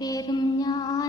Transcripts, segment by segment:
പെരും ഞാൻ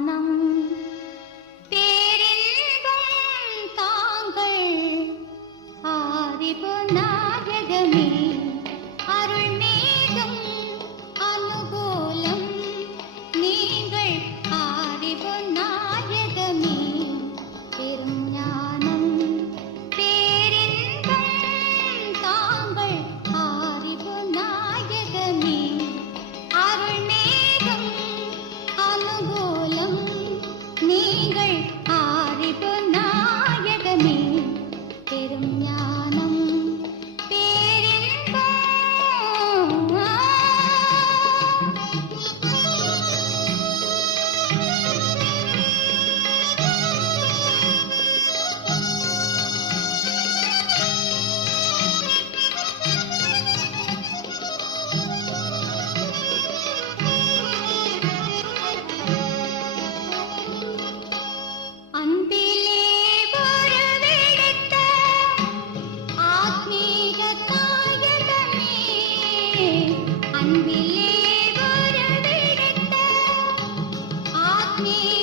Mommy.